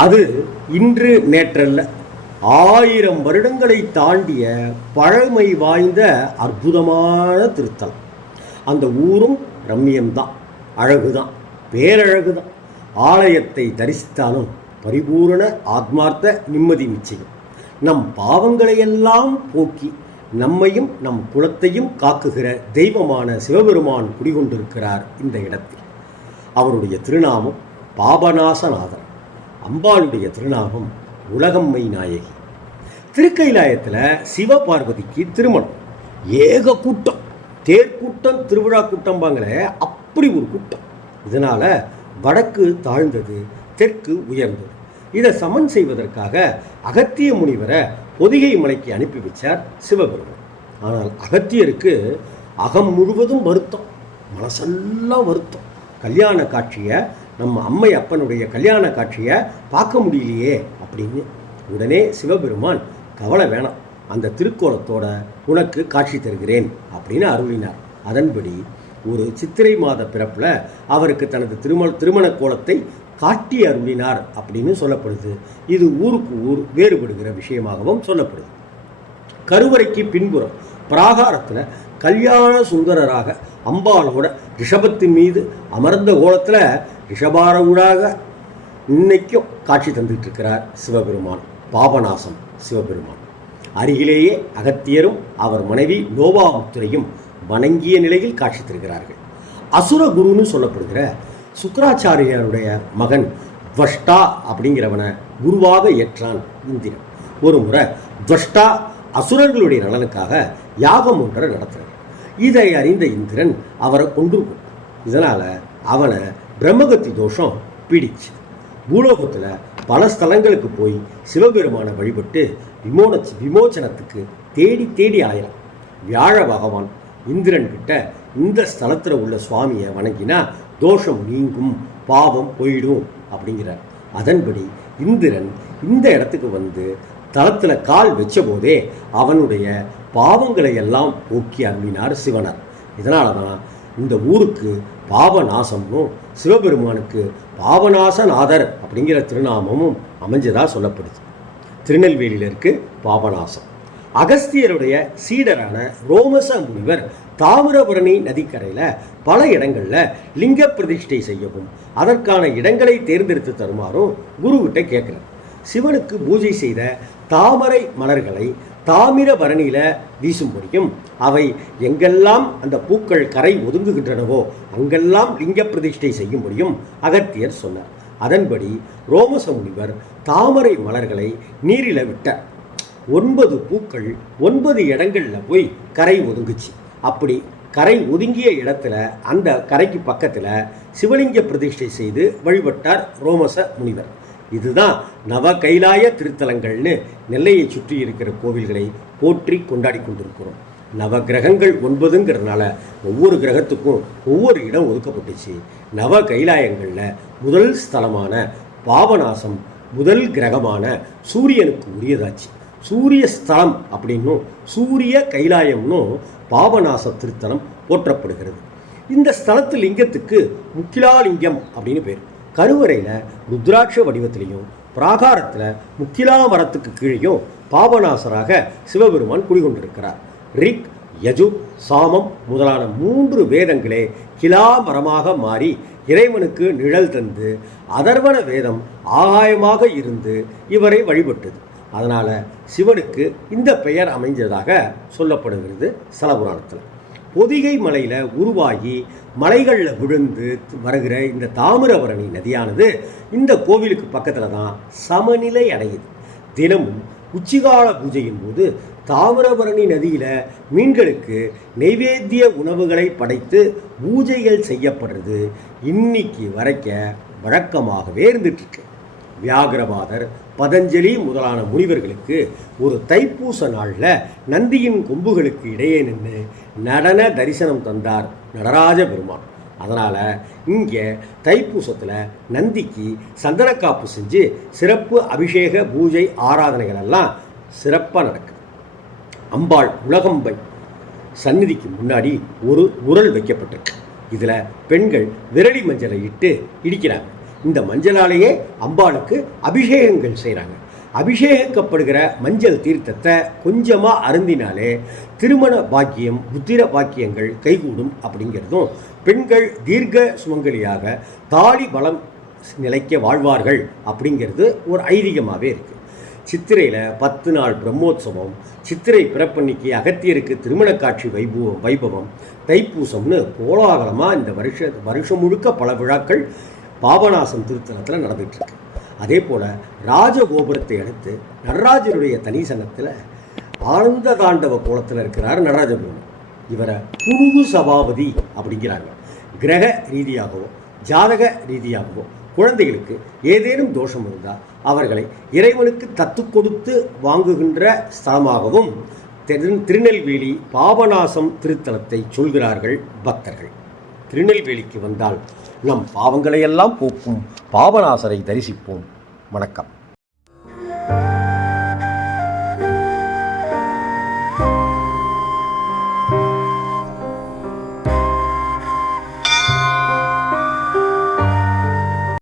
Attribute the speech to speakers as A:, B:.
A: அது இன்று நேற்றல்ல. ஆயிரம் வருடங்களை தாண்டிய பழமை வாய்ந்த அற்புதமான திருத்தலம். அந்த ஊரும் ரம்மியம்தான். அழகுதான். பேரழகுதான். ஆலயத்தை தரிசித்தாலும் பரிபூரண ஆத்மார்த்த நிம்மதி நிச்சயம். நம் பாவங்களையெல்லாம் போக்கி நம்மையும் நம் குலத்தையும் காக்குகிற தெய்வமான சிவபெருமான் குடிகொண்டிருக்கிறார் இந்த இடத்தில். அவருடைய திருநாமம் பாபநாசநாதன் அம்பாளுடைய திருநாமம் உலகம்மை நாயகி. திருக்கைலாயத்தில் சிவபார்வதிக்கு திருமணம். ஏக கூட்டம். தேர்க்கூட்டம் திருவிழா கூட்டம்பாங்களே அப்படி ஒரு கூட்டம். இதனால் வடக்கு தாழ்ந்தது தெற்கு உயர்ந்தது. இதை சமன் செய்வதற்காக அகத்திய முனிவரை பொதிகை மலைக்கு அனுப்பி வச்சார் சிவபெருமன். ஆனால் அகத்தியருக்கு அகம் முழுவதும் வருத்தம். மனசெல்லாம் வருத்தம். கல்யாண காட்சியை நம்ம அம்மை அப்பனுடைய கல்யாண காட்சியை பார்க்க முடியலையே அப்படின்னு உடனே சிவபெருமான் கவலை வேணாம். அந்த திருக்கோலத்தோட உனக்கு காட்சி தருகிறேன் அப்படின்னு அருளினார். அதன்படி ஒரு சித்திரை மாத பிறப்பில் அவருக்கு தனது திருமண திருமண கோலத்தை காட்டி அருளினார் அப்படின்னு சொல்லப்படுது. இது ஊருக்கு ஊர் வேறுபடுகிற விஷயமாகவும் சொல்லப்படுது. கருவறைக்கு பின்புறம் பிராகாரத்தில் கல்யாண சுந்தரராக அம்பாளோட ரிஷபத்தின் மீது அமர்ந்த கோலத்தில் ரிஷபாரூடாக இன்னைக்கும் காட்சி தந்துட்டு இருக்கிறார் சிவபெருமான் பாபநாசம் சிவபெருமான். அருகிலேயே அகத்தியரும் அவர் மனைவி லோபாமுத்திரையும் வணங்கிய நிலையில் காட்சி தருகிறார்கள். அசுர குருன்னு சொல்லப்படுகிற சுக்கராச்சாரியருடைய மகன் துவஷ்டா அப்படிங்கிறவனை குருவாக ஏற்றான் இந்திரன். ஒரு முறை துவஷ்டா அசுரர்களுடைய நலனுக்காக யாகம் ஒன்றை நடத்துகிறார் இதை அறிந்த இந்திரன் அவரை கொண்டு இதனால் அவனை பிரம்மகத்தி தோஷம் பீடிச்சு. பூலோகத்தில் பல ஸ்தலங்களுக்கு போய் சிவபெருமானை வழிபட்டு விமோன விமோச்சனத்துக்கு தேடி தேடி அலையலாம். வியாழ பகவான் இந்திரன் கிட்ட இந்த ஸ்தலத்தில் உள்ள சுவாமியை வணங்கினா தோஷம் நீங்கும் பாவம் போயிடும் அப்படிங்கிறார். அதன்படி இந்திரன் இந்த இடத்துக்கு வந்து தளத்தில் கால் வச்ச போதே அவனுடைய பாவங்களை எல்லாம் போக்கி அருளினார் சிவனர். இதனால தான் இந்த ஊருக்கு பாபநாசமும் சிவபெருமானுக்கு பாபநாசநாதர் அப்படிங்கிற திருநாமமும் அமைஞ்சதா சொல்லப்படுது. திருநெல்வேலியில் இருக்கு பாபநாசம் அகஸ்தியருடைய சீடரான ரோமச முனிவர் தாமிரபரணி நதிக்கரையில் பல இடங்களில் லிங்க பிரதிஷ்டை செய்யவும் அதற்கான இடங்களை தேர்ந்தெடுத்து தருமாறும் குருவிட்ட கேட்குறார் சிவனுக்கு பூஜை செய்த தாமரை மலர்களை தாமிர தாமிரபரணியில் வீசும்படியும் அவை எங்கெல்லாம் அந்த பூக்கள் கரை ஒதுங்குகின்றனவோ அங்கெல்லாம் லிங்க பிரதிஷ்டை செய்யும்படியும் அகத்தியர் சொன்னார். அதன்படி ரோமச முனிவர் தாமரை மலர்களை நீரில விட்டார் ஒன்பது பூக்கள் ஒன்பது இடங்களில் போய் கரை ஒதுங்குச்சு. அப்படி கரை ஒதுங்கிய இடத்துல அந்த கரைக்கு பக்கத்தில் சிவலிங்க பிரதிஷ்டை செய்து வழிபட்டார் ரோமச முனிவர். இதுதான் நவ கைலாய திருத்தலங்கள்னு நெல்லையை சுற்றி இருக்கிற கோவில்களை போற்றி கொண்டாடி கொண்டிருக்கிறோம். நவ கிரகங்கள் ஒன்பதுங்கிறதுனால ஒவ்வொரு கிரகத்துக்கும் ஒவ்வொரு இடம் ஒதுக்கப்பட்டுச்சு. நவ கைலாயங்களில் முதல் ஸ்தலமான பாபநாசம் முதல் கிரகமான சூரியனுக்கு உரியதாச்சு. சூரிய ஸ்தலம் அப்படின்னும் சூரிய கைலாயம்னும் பாபநாச திருத்தலம் போற்றப்படுகிறது. இந்த ஸ்தலத்து லிங்கத்துக்கு முக்கிலாலிங்கம் அப்படின்னு பேர். கருவறையில் ருத்ராட்ச வடிவத்திலையும் பிராகாரத்தில் முக்கிலா மரத்துக்கு கீழேயும் பாபநாசராக சிவபெருமான் குடிகொண்டிருக்கிறார். ரிக் யஜு சாமம் முதலான மூன்று வேதங்களே கிலா மரமாக மாறி இறைவனுக்கு நிழல் தந்து அதர்வன வேதம் ஆகாயமாக இருந்து இவரை வழிபட்டது. அதனால் சிவனுக்கு இந்த பெயர் அமைஞ்சதாக சொல்லப்படுகிறது ஸ்தலபுராணத்தில் பொதிகை மலையில் உருவாகி மலைகளில் விழுந்து வருகிற இந்த தாமிரபரணி நதியானது இந்த கோவிலுக்கு பக்கத்தில் தான் சமநிலை அடையுது. தினமும் உச்சிகால பூஜையின் போது தாமிரபரணி நதியில் மீன்களுக்கு நைவேத்திய உணவுகளை படைத்து பூஜைகள் செய்யப்படுறது இன்னைக்கு வரைக்க வழக்கமாகவே இருந்துட்டுருக்கு வியாகரவாதர் பதஞ்சலி முதலான முனிவர்களுக்கு ஒரு தைப்பூச நாளில் நந்தியின் கொம்புகளுக்கு இடையே நின்று நடன தரிசனம் தந்தார் நடராஜ பெருமான். அதனால் இங்கே தைப்பூசத்தில் நந்திக்கு சந்தனக்காப்பு செஞ்சு சிறப்பு அபிஷேக பூஜை ஆராதனைகள் எல்லாம் சிறப்பாக நடக்குது. அம்பாள் உலகம்பை சந்நிதிக்கு முன்னாடி ஒரு உரல் வைக்கப்பட்டிருக்கு. இதில் பெண்கள் விரலி மஞ்சளை இட்டு இடிக்கிறாங்க. இந்த மஞ்சளாலேயே அம்பாளுக்கு அபிஷேகங்கள் செய்கிறாங்க அபிஷேகிக்கப்படுகிற மஞ்சள் தீர்த்தத்தை கொஞ்சமாக அருந்தினாலே திருமண பாக்கியம் புத்திர பாக்கியங்கள் கைகூடும் அப்படிங்கிறதும் பெண்கள் தீர்க்க சுமங்கலியாக தாலி பலம் நிலைக்க வாழ்வார்கள் அப்படிங்கிறது ஒரு ஐதீகமாகவே இருக்குது சித்திரையில் பத்து நாள் பிரம்மோத்சவம் சித்திரை பிறப்பன்னைக்கு அகத்தியருக்கு திருமண காட்சி வைபவம் வைபவம் தைப்பூசம்னு கோலாகலமாக இந்த வருஷ வருஷம் முழுக்க பல விழாக்கள் பாபநாசம் திருத்தலத்தில் நடந்துகிட்ருக்கு அதே போல் ராஜகோபுரத்தை அடுத்து நடராஜருடைய தனிசனத்தில் ஆனந்த தாண்டவ கோலத்தில் இருக்கிறார் நடராஜ இவரை புருகு சபாபதி அப்படிங்கிறாங்க. கிரக ரீதியாகவோ ஜாதக ரீதியாகவோ குழந்தைகளுக்கு ஏதேனும் தோஷம் இருந்தால் அவர்களை இறைவனுக்கு தத்து கொடுத்து வாங்குகின்ற ஸ்தலமாகவும் திருநெல்வேலி பாபநாசம் திருத்தலத்தை சொல்கிறார்கள் பக்தர்கள். திருநெல்வேலிக்கு வந்தால் நம் பாவங்களையெல்லாம் போக்கும். பாபநாசரை தரிசிப்போம். வணக்கம்.